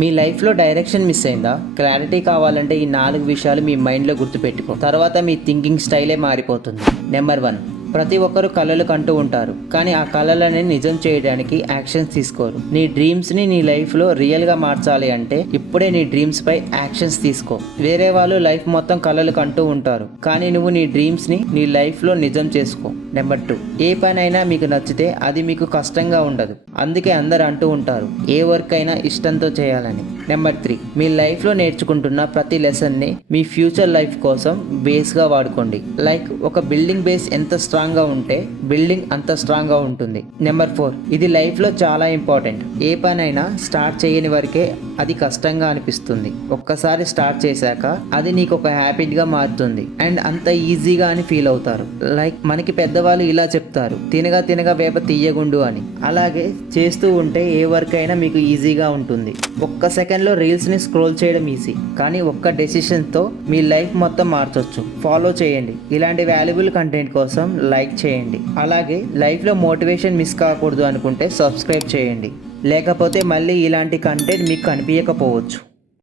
మీ లైఫ్లో direction miss అయిందా? Clarity కావాలంటే ఈ 4 విషయాలు మీ మైండ్లో గుర్తుపెట్టుకో. తర్వాత మీ థింకింగ్ స్టైలే మారిపోతుంది. నెంబర్ 1, ప్రతి ఒక్కరు కలలు కంటూ ఉంటారు, కానీ ఆ కలలని నిజం చేయడానికి యాక్షన్స్ తీసుకోరు. నీ డ్రీమ్స్ని నీ లైఫ్లో రియల్గా మార్చాలి అంటే ఇప్పుడే నీ డ్రీమ్స్పై యాక్షన్స్ తీసుకో. వేరే వాళ్ళు లైఫ్ మొత్తం కలలు కంటూ ఉంటారు, కానీ నువ్వు నీ డ్రీమ్స్ని నీ లైఫ్లో నిజం చేసుకో. నెంబర్ 2, ఏ పనైనా మీకు నచ్చితే అది మీకు కష్టంగా ఉండదు. అందుకే అందరు అంటూ ఉంటారు ఏ వర్క్ అయినా ఇష్టంతో చేయాలని. నెంబర్ 3, మీ లైఫ్లో నేర్చుకుంటున్న ప్రతి లెసన్ని మీ ఫ్యూచర్ లైఫ్ కోసం బేస్గా వాడుకోండి. లైక్ ఒక బిల్డింగ్ బేస్ ఎంత స్ట్రాంగ్గా ఉంటే బిల్డింగ్ అంత స్ట్రాంగ్గా ఉంటుంది. నెంబర్ 4, ఇది లైఫ్లో చాలా ఇంపార్టెంట్. ఏ పనైనా స్టార్ట్ చేయని వరకే అది కష్టంగా అనిపిస్తుంది. ఒక్కసారి స్టార్ట్ చేశాక అది నీకు ఒక హ్యాబిట్గా మారుతుంది అండ్ అంత ఈజీగా అని ఫీల్ అవుతారు. లైక్ మనకి పెద్దవాళ్ళు ఇలా చెప్తారు, తినగా తినగా వేప తీయగుండు అని. అలాగే చేస్తూ ఉంటే ఏ వర్క్ అయినా మీకు ఈజీగా ఉంటుంది. ఒక్క సెకండ్లో రీల్స్ని స్క్రోల్ చేయడం ఈజీ, కానీ ఒక్క డెసిషన్తో మీ లైఫ్ మొత్తం మార్చొచ్చు. ఫాలో చేయండి. ఇలాంటి వాల్యుబుల్ కంటెంట్ కోసం లైక్ చేయండి. అలాగే లైఫ్లో మోటివేషన్ మిస్ కాకూడదు అనుకుంటే సబ్స్క్రైబ్ చేయండి. లేకపోతే మళ్ళీ ఇలాంటి కంటెంట్ మీకు కనిపించకపోవచ్చు.